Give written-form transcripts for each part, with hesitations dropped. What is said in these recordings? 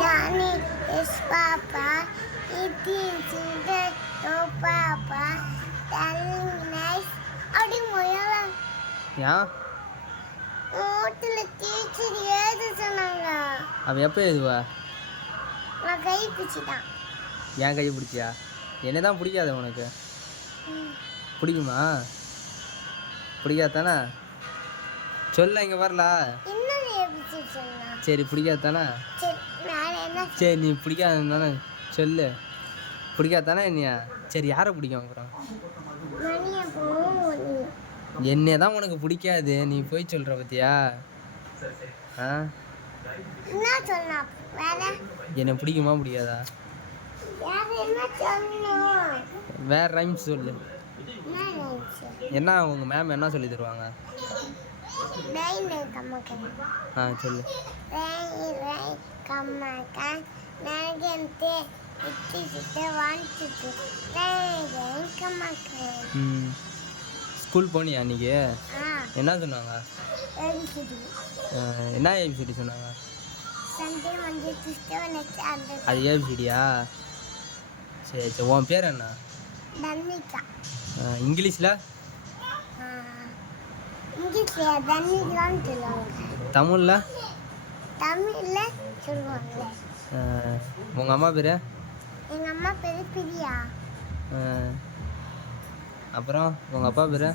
Johnny is Papa. Eating children, no Papa. Telling nice. அப்படி முயலாம் ஏன் ஓட்டுல teacher ஏது சொன்னாங்க. அவன் எப்போ எழுதுவா? நான் கை பிடிச்சிட்டான். ஏன் கை பிடிச்சியா? என்ன தான் பிடிக்காத உனக்கு? பிடிக்குமா? பிடிக்காதானே? சொல்ல இங்கே வரல. சரி பிடிக்காதானே? சரி நீ பிடிக்காதானே சொல்லு. பிடிக்காதானே என்னையா? சரி யாரை பிடிக்கும் அப்புறம்? என்னைய தான் உனக்கு பிடிக்காது, நீ போய் சொல்கிற பத்தியா? ஆ என்னை பிடிக்குமா பிடிக்காதா? வேற ரைம்ஸ் சொல்லு. என்ன உங்கள் மேம் என்ன சொல்லி தருவாங்க? ஆ சொல்லு. ஸ்கூல் போனியா அன்றைக்கி? என்ன சொன்னாங்க? என்ன ஏபிசிடி சொன்னாங்க? அது ஏபிசிடியா? சரி சரி. உன் பேர் என்ன? இங்கிலீஷில்? தமிழில்? உங்கள் அம்மா பேர்? எங்கள் அம்மா பேர் பிரியா. அப்புறம் உங்கள் அப்பா பேர்?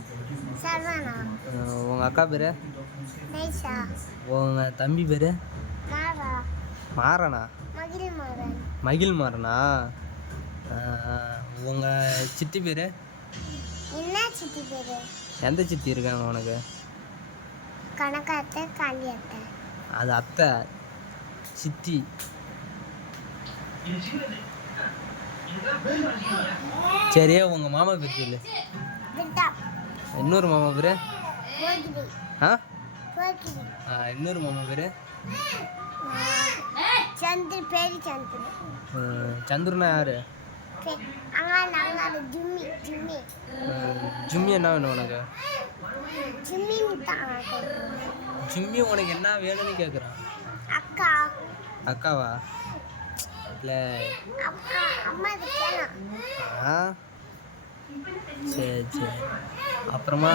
சரவணா. உங்கள் அக்கா பேர்? நைஷா. உங்கள் தம்பி பேர்? மாறா. மாறனா? மகிழ் மாறன். மகிழ் மாறனா? உங்கள் சித்தி பேர்? என்ன சித்தி பேர்? எந்த சித்தி இருக்காங்க உனக்கு? கணக்காத்த காளியாத்த. அது அத்தை. சித்தி சரி. உங்கள் மாமா பேர் சொல்லு. இன்னொரு மாமா பேர்? இன்னொரு மாமா பேர்? சந்துருனா யாரு? ஜிம்மி என்ன வேணும் உனக்கு? ஜிம்மி உனக்கு என்ன வேணும்னு கேட்குறான். அக்கா. அக்காவா? இல்லை. சரி சரி. அப்புறமா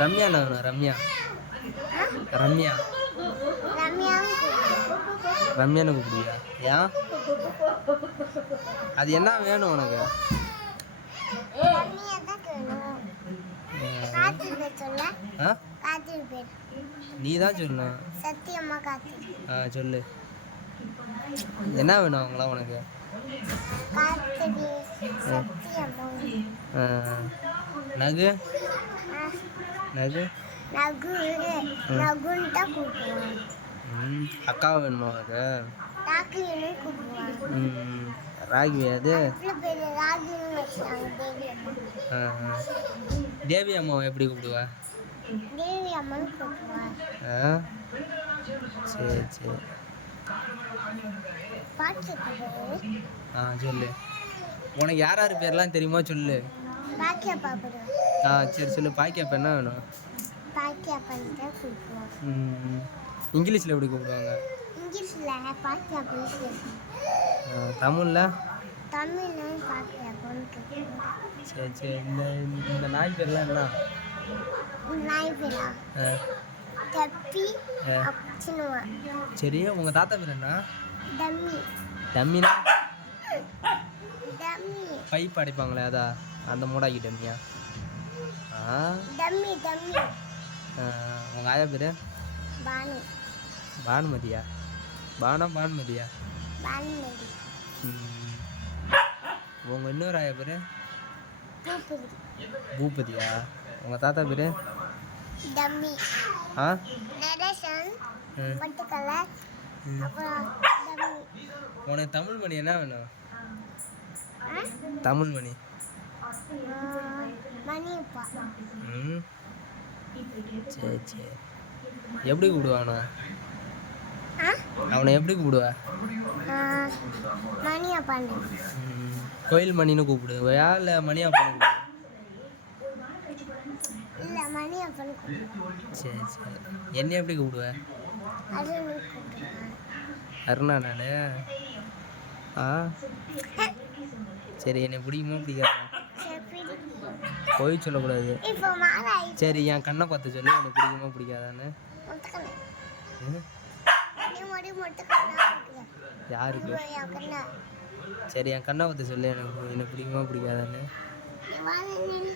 ரம்யா என்ன வேணும்? ரம்யா. ரம்யா. ரம்யான்னு கூப்பிடுவியா? ஏன்? அது என்ன வேணும் உனக்கு? நீ தான் சொல்லணும். சொல்லு. என்ன வேணும் அவங்களாம் உனக்கு? நகு? நகு? அக்காவை வேணுமா உனக்கு? ராகி அது? தேவி அம்மாவை எப்படி கூப்பிடுவா? சரி சரி. சொல்லு. உனக்கு யார் யார் பேர்லாம் தெரியுமா சொல்லு. சரி சொல்லு. பாக்கியப்பா என்ன வேணும்? இங்கிலீஷில் எப்படி கூப்பிடுவாங்க? தமிழில்? சரி சரி. இந்த நாய் பேர்லாம் என்ன? சரி. உங்கள் தாத்தா பேர் என்ன? டம்மினா? பைப் அடைப்பாங்களே அதா? அந்த மூடாக்கி டம்மியா? உங்கள் ஆயா பேர்? பானுமதியா? பானுமதியா? உங்கள் இன்னொரு ஆயா பேர்? பூபதியா? உங்கள் தாத்தா பேர்? உனக்கு தமிழ் மணி என்ன வேணும்? தமிழ் மணி. சரி சரி. எப்படி கூப்பிடுவானோ? அவனை எப்படி கூப்பிடுவா? கோயில் மணின்னு கூப்பிடுவியா இல்லை மணியப்பன் கூப்பிடு? சரி சரி. என்ன எப்படி கூப்பிடுவ? அருணா நான் ஆ சரி என்னை பிடிக்குமா பிடிக்காதா? சரி, பிடி. போய் சொல்லக்கூடாது. இப்போ மாலை ஆயிடுச்சு. சரி என் கண்ணை பார்த்து சொல்லு எனக்கு பிடிக்குமா பிடிக்காதான்னு. முட்டுக்கண்ணு. ம்? நீ முடி முட்டுக்கண்ணா இருக்கு. யாருக்கு? இப்போ என் கண்ணா. சரி என் கண்ணை பார்த்து சொல்லு எனக்கு என்ன பிடிக்குமா பிடிக்காதான்னு. நீ வாழை நின்னு.